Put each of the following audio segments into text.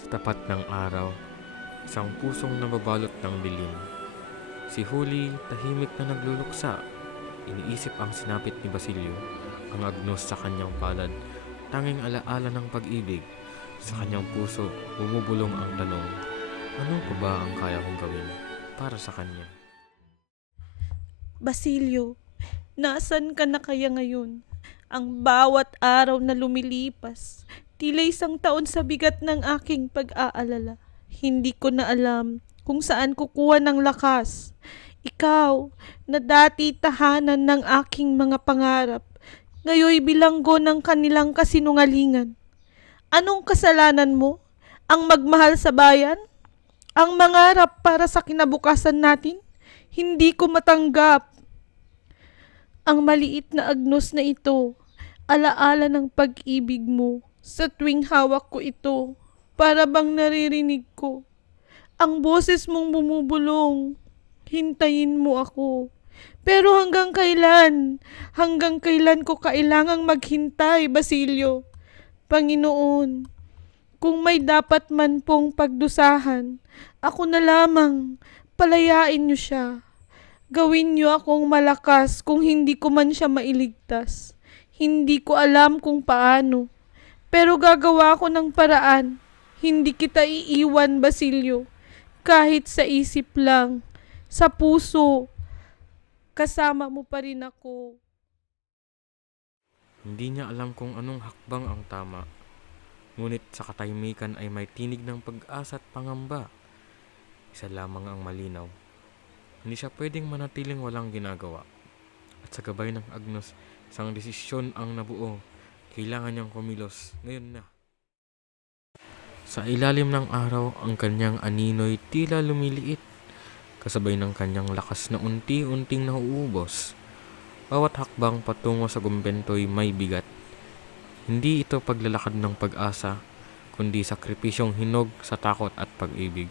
Sa tapat ng araw, isang pusong nababalot ng dilim. Si Huli tahimik na nagluluksa. Iniisip ang sinapit ni Basilio, ang agnos sa kanyang palad, tanging alaala ng pag-ibig. Sa kanyang puso, bumubulong ang tanong, ano pa ba ang kaya kong gawin para sa kanya? Basilio, nasan ka na kaya ngayon? Ang bawat araw na lumilipas, tila isang taon sa bigat ng aking pag-aalala. Hindi ko na alam kung saan kukuha ng lakas. Ikaw, na dati tahanan ng aking mga pangarap, ngayoy bilanggo ng kanilang kasinungalingan. Anong kasalanan mo? Ang magmahal sa bayan? Ang mangarap para sa kinabukasan natin? Hindi ko matanggap. Ang maliit na agnos na ito, alaala ng pag-ibig mo. Sa tuwing hawak ko ito, para bang naririnig ko ang boses mong bumubulong. Hintayin mo ako. Pero hanggang kailan? Hanggang kailan ko kailangang maghintay, Basilio? Panginoon, kung may dapat man pong pagdusahan, ako na lamang, palayain niyo siya. Gawin niyo akong malakas kung hindi ko man siya mailigtas. Hindi ko alam kung paano. Pero gagawa ko ng paraan. Hindi kita iiwan, Basilio. Kahit sa isip lang, sa puso, kasama mo pa rin ako. Hindi niya alam kung anong hakbang ang tama. Ngunit sa katahimikan ay may tinig ng pag-asa at pangamba. Isa lamang ang malinaw. Hindi siya pwedeng manatiling walang ginagawa. At sa gabay ng agnos, isang desisyon ang nabuo. Kailangan niyang kumilos ngayon na. Sa ilalim ng araw, ang kanyang anino'y tila lumiliit, kasabay ng kanyang lakas na unti-unting nauubos. Bawat hakbang patungo sa gumbento'y may bigat. Hindi ito paglalakad ng pag-asa, kundi sakripisyong hinog sa takot at pag-ibig.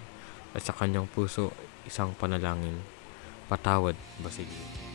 At sa kanyang puso, isang panalangin. Patawad, Basilio.